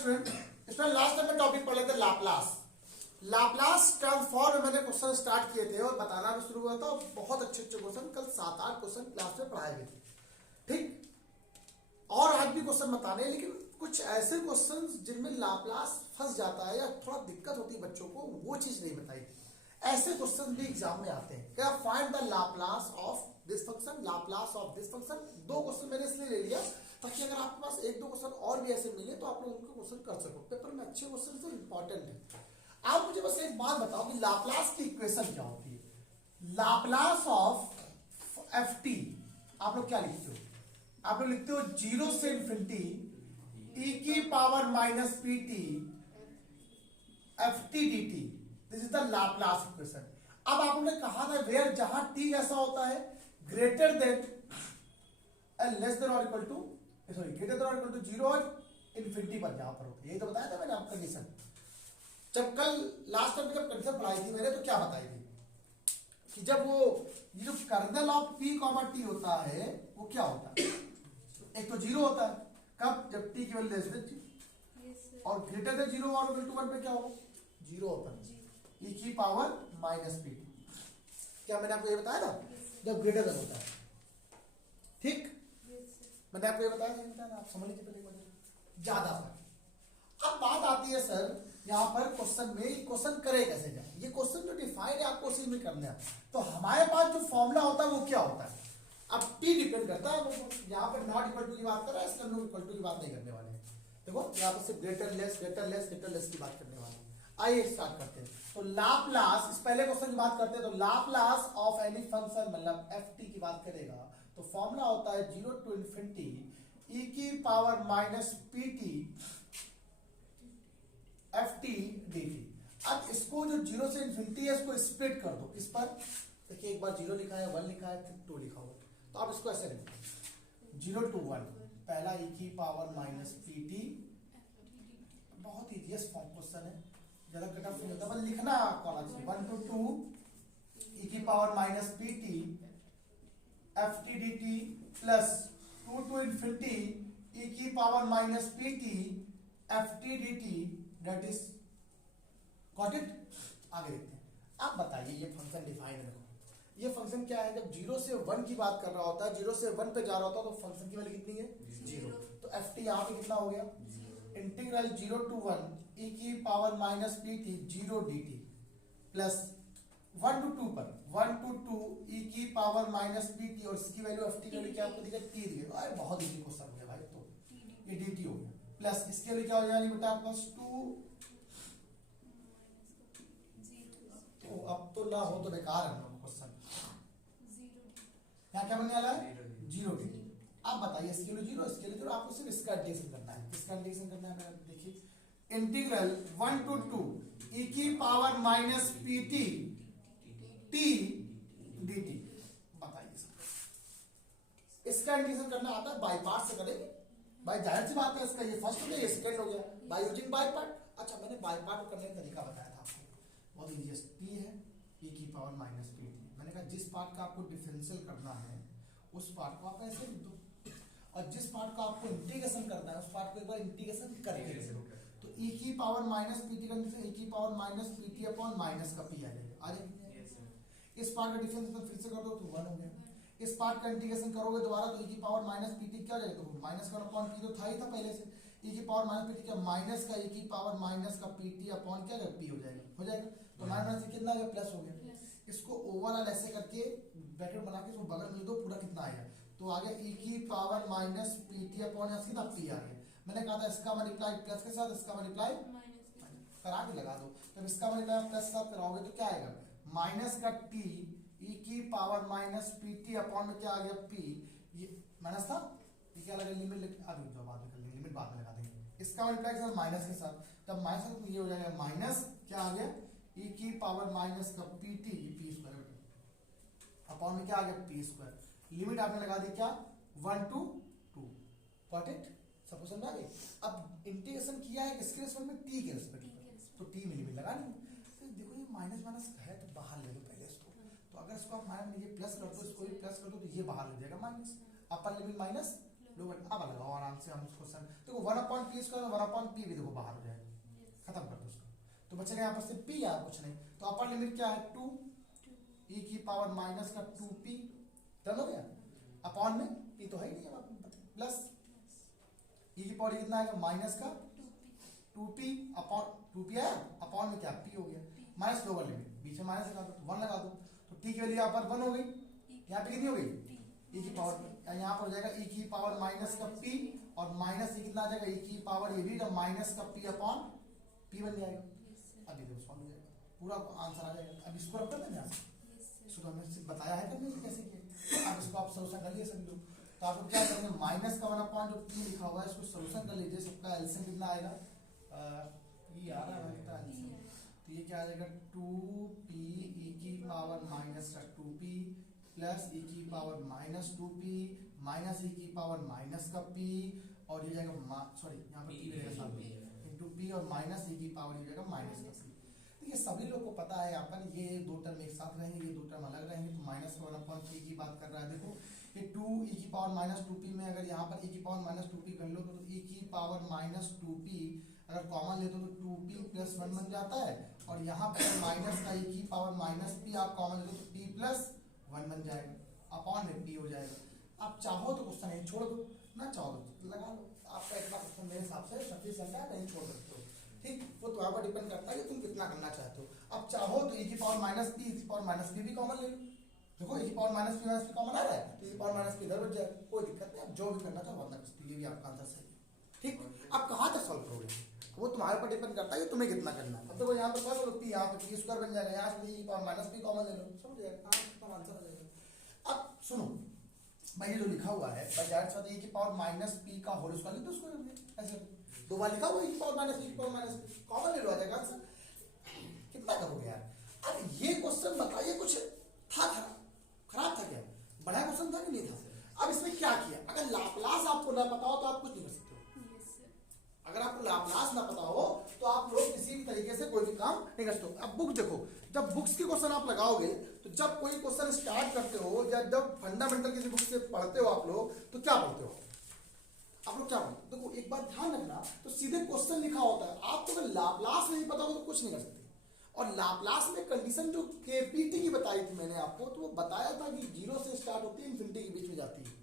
Student, इसमें last time में topic पढ़ लेते लाप्लास। लाप्लास ट्रांसफॉर्म में मैंने क्वेश्चन स्टार्ट किए थे और बताना भी शुरू हुआ था। बहुत अच्छे अच्छे क्वेश्चन, कल 7-8 क्वेश्चन क्लास में पढ़ाए गए थे, ठीक। और आज भी क्वेश्चन बताने, लेकिन कुछ ऐसे क्वेश्चन जिनमें लाप्लास फंस जाता है या थोड़ा दिक्कत होती है बच्चों को, वो चीज नहीं बताई। ऐसे क्वेश्चन भी एग्जाम में आते हैं। क्या find the Laplace of this function, Laplace of this function. 2 question मैंने इसलिए ले लिया ताकि अगर आपके पास 1-2 क्वेश्चन और भी ऐसे मिले तो आप लोग उनको क्वेश्चन कर सको। पेपर में अच्छे क्वेश्चन तो इंपॉर्टेंट है। आप मुझे बस एक बात बताओ कि लाप्लास की इक्वेशन क्या होती है। लाप्लास ऑफ एफ टी आप लोग क्या लिखते हो? आप लोग लिखते हो 0 से इन्फिनिटी e की power minus P T F T D T. This is the Laplace equation. अब आप लोगों ने कहा था वेयर, जहां t ऐसा होता है ग्रेटर देन लेस देन और equal to, sorry greater than और इक्वल टू 0 और इन्फिनिटी पर जहां पर होता है। यही तो बताया था मैंने आपको कंडीशन। जब कल लास्ट टाइम जब कंडीशन पढ़ाई थी मैंने, तो क्या बताई थी कि जब वो ये जो kernel of p comma T होता है वो क्या होता है? एक तो 0 होता है, कब? जब t की वैल्यू लेस देन t, और ग्रेटर देन 0 और इक्वल टू 1 पे क्या होगा? 0 होता है, e की पावर माइनस पी। क्या मैंने आपको ये बताया था? जब ग्रेटर देन होता है, ठीक। मैंने आपको ये बताया था, आप समझ लीजिए पहले ज्यादा पर। अब बात आती है सर यहाँ पर क्वेश्चन में, क्वेश्चन करे कैसे जाए। ये क्वेश्चन जो डिफाइन है आपको उसी में करना है। तो हमारे पास जो फॉर्मूला होता है वो क्या होता है? अब t डिपेंड करता है, वो यहाँ पर नॉट इक्वल टू की बात कर रहा है, इसलिए हम लोग इक्वल टू की बात नहीं करने वाले हैं। देखो यहाँ पर सिर्फ greater less greater less greater less की बात करने वाले हैं। आइए स्टार्ट करते हैं। तो लाप्लास, इस पहले क्वेश्चन की बात करते हैं। तो लाप्लास ऑफ एनी फंक्शन मतलब एफ टी की बात करेगा तो फॉर्मूला होता है 0 टू इन्फिनिटी e की power minus P T F T D T. अब इसको जो 0 से इन्फिनिटी है इसको स्प्लिट कर दो। इस पर देखिए, एक बार 0 लिखा है, 1 लिखा है, फिर 2 लिखा हुआ। तो आप इसको ऐसे लिखो 0 टू 1, पहला e की पावर माइनस पी टी। बहुत इजीएस्ट फॉर्म क्वेश्चन है, ज्यादा कटअप नहीं होता, बस लिखना आपको आना चाहिए। 1 टू 2 e की power minus P T F T D T plus 2 to infinity e की power minus P T F T D T. That is got it. आगे देखते हैं। अब बताइए ये फंक्शन डिफाइन है। देखो ये फंक्शन क्या है, जब 0 से 1 की बात कर रहा होता है, 0 से 1 पे जा रहा होता है, तो फंक्शन की वैल्यू कितनी है? 0। तो एफ टी यहाँ पे कितना हो गया? इंटीग्रल 0 टू 1 e की power minus P T 0 D T plus 1 to 2 पर 1 टू 2 e की पावर माइनस पी टी, और इसकी वैल्यू एफ टी की वैल्यू क्या आपको दिखा? टी दी गई। अरे बहुत इजी क्वेश्चन हो गया भाई। तो ये डी टी हो गया, प्लस इसके लिए क्या हो जाएगा बेटा आपका 2। तो अब तो ना हो तो बेकार है क्वेश्चन। यहाँ क्या बनने वाला है? 0 डी। अब बताइए इसके लिए 0, इसके लिए 0। आपको सिर्फ इसका इंटीग्रेशन करना है। इसका इंटीग्रेशन करना है, देखिए इंटीग्रल 1 टू 2 e की power minus P T T D T. बताइए इसका इंटीग्रेशन करना आता है? बाई पार्ट से करेंगे भाई, जाहिर सी बात है। इसका ये फर्स्ट हो गया, ये सेकंड हो गया, बाय यूजिंग बाय पार्ट। अच्छा, मैंने बाय पार्ट करने का तरीका बताया था आपको, बहुत इजी। p है e की पावर माइनस पी टी। मैंने कहा जिस पार्ट का आपको डिफरेंशियल करना है उस पार्ट को आप ऐसे लिख दो, और जिस पार्ट को आपको इंटीग्रेशन करना है उस पार्ट को एक बार इंटीग्रेशन करके लिख दो। तो e की पावर माइनस पी टी का e की power minus P T upon minus का p आ जाएगा। इस पार्ट का डिफरेंशियल फिर से कर दो तो 1 हो गया। इस पार्ट का इंटीग्रेशन करोगे दोबारा तो e की पावर माइनस पी टी क्या हो जाएगा? तो माइनस 1 अपॉन पी तो था ही था पहले से। e की पावर माइनस पी टी क्या माइनस का e की पावर माइनस का पी टी अपॉन क्या पी हो जाएगा, हो जाएगा। तो माइनस से कितना आ गया? प्लस हो गया। इसको ओवरऑल ऐसे करके ब्रैकेट बना के इसको बगल मिल दो, पूरा कितना आएगा? तो आ गया e की power minus P T upon कितना पी आ गया। मैंने कहा था इसका मल्टीप्लाई प्लस के साथ, इसका मल्टीप्लाई करा के लगा दो। जब इसका मल्टीप्लाई प्लस के साथ कराओगे तो क्या आएगा? माइनस का टी e की power minus P T upon में क्या आ गया? p। ये माइनस था, ये क्या लगा? लिमिट अभी जो बाद में कर लेंगे, लिमिट बाद में लगा देंगे। इसका मल्टीप्लाई के साथ माइनस के साथ, तब माइनस तो ये हो जाएगा माइनस क्या आ गया? e की पावर माइनस का P T P square upon में क्या आ गया? P square. लिमिट आपने लगा दी क्या? 1 टू 2। Got it? सब समझ आ गई? अब इंटीग्रेशन किया है किसके रिस्पेक्ट में? टी के रिस्पेक्ट में, तो टी में लिमिट लगा ली। देखो ये माइनस माइनस है तो बाहर ले लो पहले इसको। तो अगर इसको आप माइनस ये प्लस कर दो, इसको भी प्लस कर दो, तो ये बाहर ले जाएगा माइनस। अपर लिमिट माइनस, लोग अब लगाओ आराम से हम क्वेश्चन देखो 1/p² 1/p भी देखो बाहर हो जाएगा, खत्म कर दो उसको। तो बचेगा यहाँ पर से p या कुछ नहीं, तो अपर लिमिट क्या है 2 e की पावर माइनस का 2p, डन हो गया। अपॉन में p तो है ही नहीं है, प्लस e की पावर कितना आएगा माइनस का 2p अपॉन 2p आया, अपॉन में क्या p हो गया, माइनस लोअर लिमिट बीच में माइनस लगा दो 1 लगा दो, तो t की वैल्यू यहाँ पर 1 हो गई, यहाँ पे कितनी हो गई e की पावर, यहाँ पर हो जाएगा e की पावर माइनस का p और माइनस e कितना आ जाएगा e की पावर ये भी माइनस का p अपॉन p बन जाएगा। अभी देखो सॉल्व हो जाएगा, पूरा आंसर आ जाएगा। अब इसको रख देना यहाँ से, इसको हमने बताया है करने से कैसे किया। अब इसको आप सोल्यूशन कर लिए सभी लोग, तो आपको क्या करेंगे माइनस का 1 अपॉन जो p लिखा हुआ है इसको सोल्यूशन कर लीजिए, सबका एलसीएम कितना आएगा ये आ रहा है कितना एलसीएम, तो ये क्या आ जाएगा 2p e की पावर माइनस का 2p प्लस e की power minus 2p minus e की पावर माइनस का p और ये जाएगा सॉरी यहाँ पर p रहेगा साथ में इंटू p और माइनस e की पावर ये जाएगा माइनस का p। देखिए सभी लोग को पता है यहाँ पर ये दो टर्म एक साथ रहेंगे, ये दो टर्म अलग रहेंगे, तो माइनस का 1/p की बात कर रहा है। देखो ये 2 e की पावर माइनस 2p में अगर यहाँ पर e की पावर माइनस 2p कर लो तो e की पावर माइनस 2p अगर कॉमन लेते हो तो 2p प्लस 1 बन जाता है, और यहाँ पर माइनस का e की पावर माइनस p आप कॉमन लेते हो तो p प्लस 1 बन जाएगा, अपॉन में p हो जाएगा। आप चाहो तो क्वेश्चन नहीं छोड़ दो, ना चाहो तो लगा लो, आपका इतना क्वेश्चन मेरे हिसाब से सफिशिएंट है, नहीं छोड़ सकते हो, ठीक। वो तुम्हारे पर डिपेंड करता है कि तुम कितना करना चाहते हो। अब चाहो तो e की पावर माइनस p e की पावर माइनस p भी कॉमन ले लो, देखो e की पावर माइनस p कॉमन आ रहा है तो e की पावर माइनस p इधर बच जाए, कोई दिक्कत नहीं, आप जो भी करना चाहो वरना ये भी आपका आंसर सही है, ठीक। अब कहाँ तक सॉल्व करोगे वो तुम्हारे पर डिपेंड करता है कि तुम्हें कितना करना है। अब देखो यहाँ पर कर लो p, यहाँ पर p² बन जाएगा, यहाँ से e की पावर माइनस p कॉमन ले लो, समझ जाएगा आपका आंसर आ जाएगा। अब सुनो भाई ये जो लिखा हुआ है e की पावर माइनस p का होल स्क्वायर तो उसको ऐसे दो बार लिखा हुआ e की पावर माइनस p की पावर माइनस p कॉमन ले लो, आ जाएगा आंसर। कितना करोगे यार। अब ये क्वेश्चन बताइए कुछ था खराब था क्या, बड़ा क्वेश्चन था कि नहीं था। अब इसमें क्या किया, अगर लाप्लास आपको ना पता हो तो आप कुछ नहीं कर सकते हो। अगर आपको लाप्लास ना पता हो तो आप लोग किसी भी तरीके से कोई भी काम नहीं कर सकते। अब बुक देखो, जब बुक्स के क्वेश्चन आप लगाओगे तो जब कोई क्वेश्चन स्टार्ट करते हो या जब फंडामेंटल किसी बुक से पढ़ते हो आप लोग तो क्या पढ़ते हो, आप लोग क्या पढ़ते हो। देखो एक बात ध्यान रखना, तो सीधे क्वेश्चन लिखा होता है, आपको अगर लाप्लास नहीं पता हो तो कुछ नहीं कर सकते। और लाप्लास में कंडीशन जो केपीटी की बताई थी मैंने आपको, तो वो बताया था कि 0 से स्टार्ट होती है इन्फिनिटी के बीच में जाती है,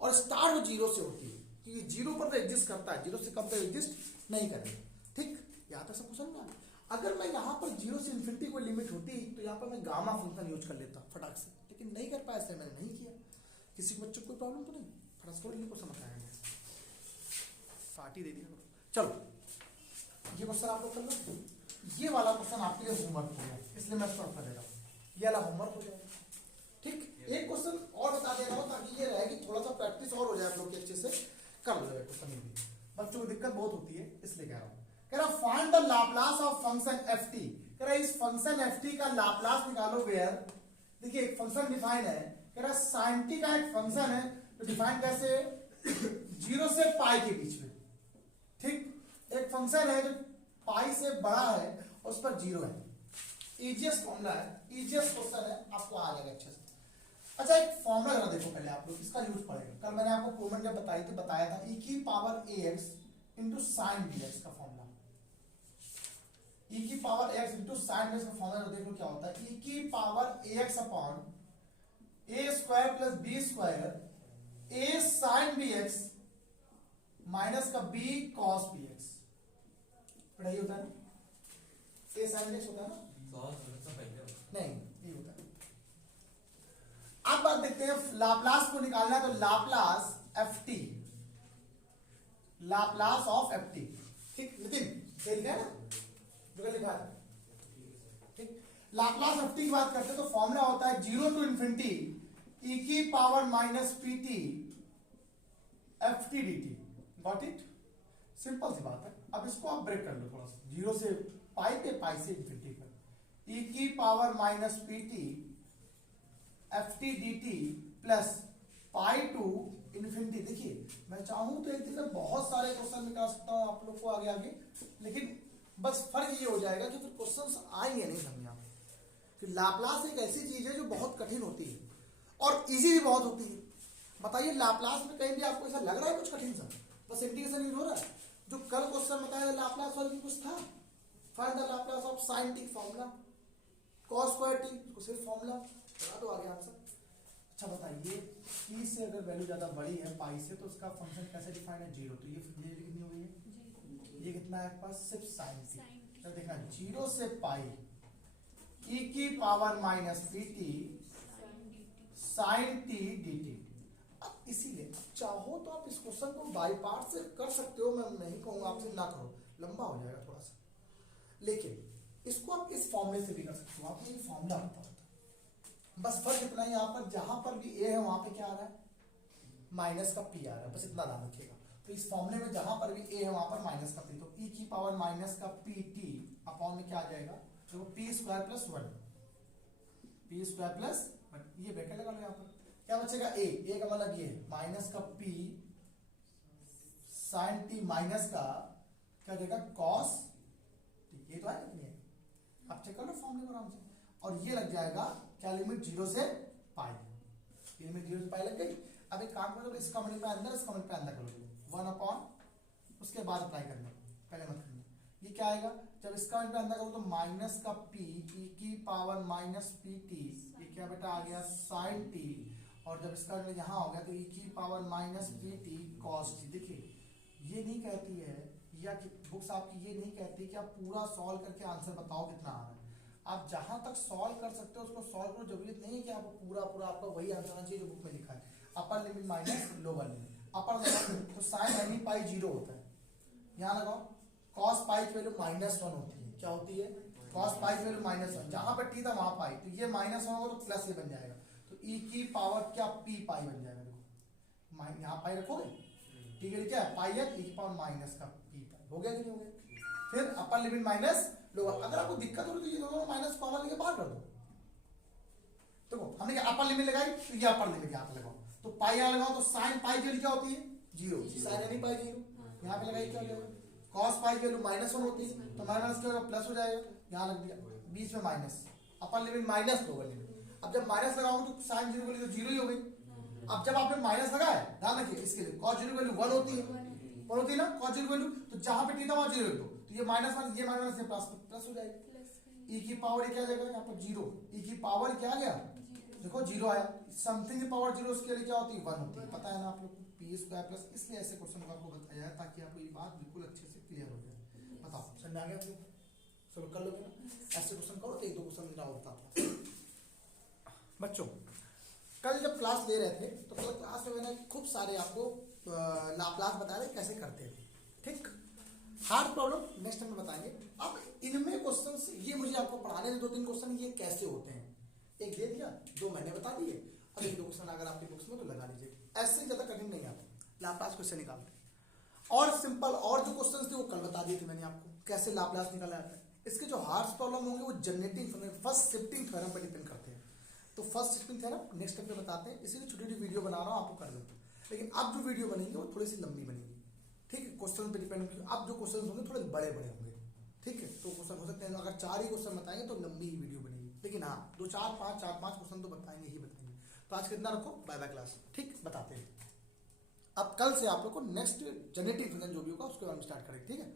और स्टार्ट वो 0 से होती है कि 0 पर तो एग्जिस्ट करता है, 0 से कम तो एग्जिस्ट नहीं करेगा, ठीक। यहाँ तक सब कुछ समझ में। अगर मैं यहाँ पर 0 से इन्फिनिटी कोई लिमिट होती तो यहाँ पर मैं गामा फंक्शन यूज कर लेता फटाक से, लेकिन नहीं कर पाया, इसलिए मैंने नहीं किया। किसी को बच्चों को कोई प्रॉब्लम तो नहीं, फटाक से को समझ आएगा, पार्टी दे दिया। चलो ये क्वेश्चन आप लोग कर लो, ये वाला क्वेश्चन आपके लिए होमवर्क हो गया, इसलिए मैं सॉल्व कर दे रहा हूँ, ये वाला होमवर्क हो जाएगा, ठीक। एक क्वेश्चन और बता दे रहा हूँ ताकि ये रहे कि थोड़ा सा प्रैक्टिस और हो जाए आप लोग के अच्छे से कर लो क्वेश्चन में। बच्चों को दिक्कत बहुत होती है इसलिए कह रहा हूँ। कह रहा find the Laplace of function ft, कह रहा इस फंक्शन ft का लाप्लास निकालो वेयर, देखिए एक फंक्शन डिफाइन है, कह रहा sin t का एक फंक्शन है, तो डिफाइन कैसे 0 से पाई के बीच में, ठीक। एक फंक्शन है जो पाई से बड़ा है उस पर 0 है, इजिएस्ट फॉर्मूला है, इजिएस्ट क्वेश्चन है, आपको आ जाएगा अच्छे से। अच्छा एक फॉर्मूला जरा देखो पहले आप लोग, इसका यूज पड़ेगा। कल मैंने आपको प्रूवन जब बताई थी बताया था e की power ax into sine bx का फॉर्मूला, e की power ax into sine bx का फॉर्मूला देखो क्या होता है, e की power ax upon a square plus b square a sine bx minus का b कॉस bx, पढ़ाई होता है ना, a साइन bx होता है ना, नहीं ये होता है। अब बात देखते हैं लाप्लास को निकालना है, तो Laplace ft, Laplace of ft, ठीक। नितिन लिखा है ना, जो लिखा है, ठीक। लाप्लास ft की बात करते हैं तो फॉर्मूला होता है 0 टू इन्फिनिटी e की power minus pt ft dt, got it, simple सी बात है। अब इसको आप ब्रेक कर लो थोड़ा सा, 0 से पाई पे, पाई से इन्फिनिटी पर, e की power minus pt ft dt plus pi to infinity. देखिए मैं चाहूं तो एक दिन में बहुत सारे क्वेश्चन निकाल सकता हूं आप लोग को आगे आगे, लेकिन बस फर्क ये हो जाएगा कि फिर क्वेश्चंस आएंगे नहीं समझ में। कि लाप्लास एक ऐसी चीज है जो बहुत कठिन होती है और इजी भी बहुत होती है। बताइए लाप्लास में कहीं भी आपको ऐसा लग रहा है कुछ कठिन सा? बस इंटीग्रेशन यूज हो रहा है। जो कल क्वेश्चन बताया लाप्लास वाला कुछ था, find the Laplace of sin t formula, cos square t उसको सिर्फ फॉर्मूला बता दो, आगे आंसर। अच्छा बताइए t से अगर वैल्यू ज्यादा बड़ी है पाई से तो उसका फंक्शन कैसे डिफाइन है? जीरो। तो ये कितनी हो गई है? ये कितना है आपके पास? सिर्फ sin t। तो देखना 0 से पाई e की power minus pt sin t dt। अब इसीलिए चाहो तो आप इस क्वेश्चन को बाई पार्ट से कर सकते हो, मैं नहीं कहूंगा आपसे ना करो, लंबा हो जाएगा थोड़ा सा, लेकिन इसको आप इस फॉर्मूले से भी कर सकते हो। आपने ये फॉर्मूला होता है, बस फर्क इतना ही, यहाँ पर जहां पर भी ए है वहां पे क्या आ रहा है? माइनस का पी आ रहा है, बस इतना ध्यान रखिएगा। तो इस फॉर्मूले में जहां पर भी ए है वहां पर माइनस का पी, तो ई की पावर माइनस का पी टी अपॉन में क्या आ जाएगा? तो P square plus one, P square plus one, ये ब्रैकेट लगा लो। यहाँ पर क्या बचेगा? ए का मतलब ये माइनस का पी साइन टी माइनस का क्या देगा? कॉस। ये तो है नहीं है, आप चेक कर लो फॉर्मूले को आराम से। और ये लग जाएगा क्या? लिमिट 0 से पाई, लिमिट 0 से पाई लग गई। अब एक काम करो, इसका मल्टीप्लाई पे अंदर, इसका मल्टीप्लाई पे अंदर करो, 1 अपॉन उसके बाद अप्लाई करना, पहले मत करना। ये क्या आएगा? जब इसका मल्टीप्लाई अंदर करो तो माइनस का पी ई की पावर माइनस पी टी, ये क्या बेटा आ गया? Sine T. और जब इसका यहाँ हो गया तो ई की power minus P T cos T. देखिए ये नहीं कहती है, या कि बुक्स आपकी ये नहीं कहती कि आप पूरा सॉल्व करके आंसर बताओ कितना आ रहा है। आप जहां तक सॉल्व कर सकते हो उसको सॉल्व करो, जरूरत नहीं है कि आपको पूरा आपका वही आंसर आना चाहिए जो बुक में लिखा है। Upper limit minus lower limit, upper limit तो साइन एनी पाई 0 होता है, यहाँ लगाओ। कॉस पाई की वैल्यू -1 होती है, क्या होती है? कॉस पाई की वैल्यू -1, जहां पर टी था वहां पाई, तो ये -1 होगा तो प्लस ये बन जाएगा, तो ई की पावर क्या? पी पाई बन जाएगा। देखो यहाँ पाई रखोगे, ठीक है, क्या पाई है? ई की पावर माइनस का पी पाई, हो गया कि नहीं हो गया? फिर अपर लिमिट माइनस लोअर, अगर आपको दिक्कत हो रही है तो ये दोनों माइनस कॉमन लेके बाहर कर दो। देखो हमने क्या अपर लिमिट लगाई, तो ये अपर लिमिट यहाँ पे लगाओ, तो पाई यहाँ लगाओ, तो साइन पाई की वैल्यू क्या होती है? 0, साइन नहीं पाई 0, यहाँ पे लगाई क्या हो जाएगा? कॉस पाई की वैल्यू -1 होती है, तो माइनस क्या होगा? प्लस हो जाएगा, यहाँ लग दिया, बीच में minus, upper limit minus lower limit. अब जब माइनस लगाओगे तो साइन 0 की वैल्यू 0 ही हो गई। अब जब आपने माइनस लगाया, ध्यान रखिए इसके लिए, cos 0 की वैल्यू 1 होती है, 1 होती है ना cos 0 की वैल्यू, तो जहां पे t था वहां 0 लिख दो, तो ये माइनस माइनस ये माइनस से प्लस हो जाएगी। e की पावर क्या आ जाएगा? यहाँ पर 0, e की पावर क्या आ गया? देखो 0 आया, समथिंग की पावर 0 उसके लिए क्या होती है? 1 होती है, पता है ना आप लोग को, पी स्क्वायर प्लस। इसलिए ऐसे क्वेश्चन को आपको बताया है ताकि आपको ये बात बिल्कुल अच्छे से क्लियर हो जाए। बताओ समझ आ गया आपको? सब कर लोगे ना? ऐसे क्वेश्चन करो तो 1-2 क्वेश्चन मेरा होता बच्चों। कल जब क्लास ले रहे थे तो कल क्लास में मैंने खूब सारे आपको लाप्लास बताया रहे कैसे करते थे, ठीक। हार्ड प्रॉब्लम नेक्स्ट टाइम में बताएंगे। अब इनमें क्वेश्चंस ये मुझे आपको पढ़ाने में 2-3 क्वेश्चन ये कैसे होते हैं, एक दे दिया, 2 मैंने बता दिए, अब 1-2 क्वेश्चन अगर आपकी बुक्स में तो लगा लीजिए। ऐसे ज्यादा कठिन नहीं आता लाप्लास कैसे निकालते, और सिंपल और जो क्वेश्चन थे वो कल बता दिए थे मैंने आपको कैसे लाप्लास निकाला जाता है। इसके जो हार्ड प्रॉब्लम होंगे वो जनरेटिंग फर्स्ट शिफ्टिंग थ्योरम पर डिपेंड करते हैं, तो first shifting theorem next step पे बताते हैं, इसीलिए छोटी-छोटी वीडियो बना रहा हूं, आपको कर देता हूं। लेकिन अब जो वीडियो बनेगी वो थोड़ी सी लंबी बनेगी, ठीक है, क्वेश्चन पे डिपेंड। अब जो क्वेश्चन होंगे थोड़े बड़े-बड़े होंगे, ठीक है, तो क्वेश्चन हो सकते हैं अगर 4 ही क्वेश्चन बताएंगे तो लंबी ही वीडियो बनेगी, लेकिन हाँ 2 4 5 क्वेश्चन तो बताएंगे ही बताएंगे। तो आज कितना रखो, बाय बाय क्लास, ठीक, बताते हैं। अब कल से आप लोग को नेक्स्ट जनरेटिव फंक्शन जो भी होगा उसके बारे में स्टार्ट करेंगे, ठीक है।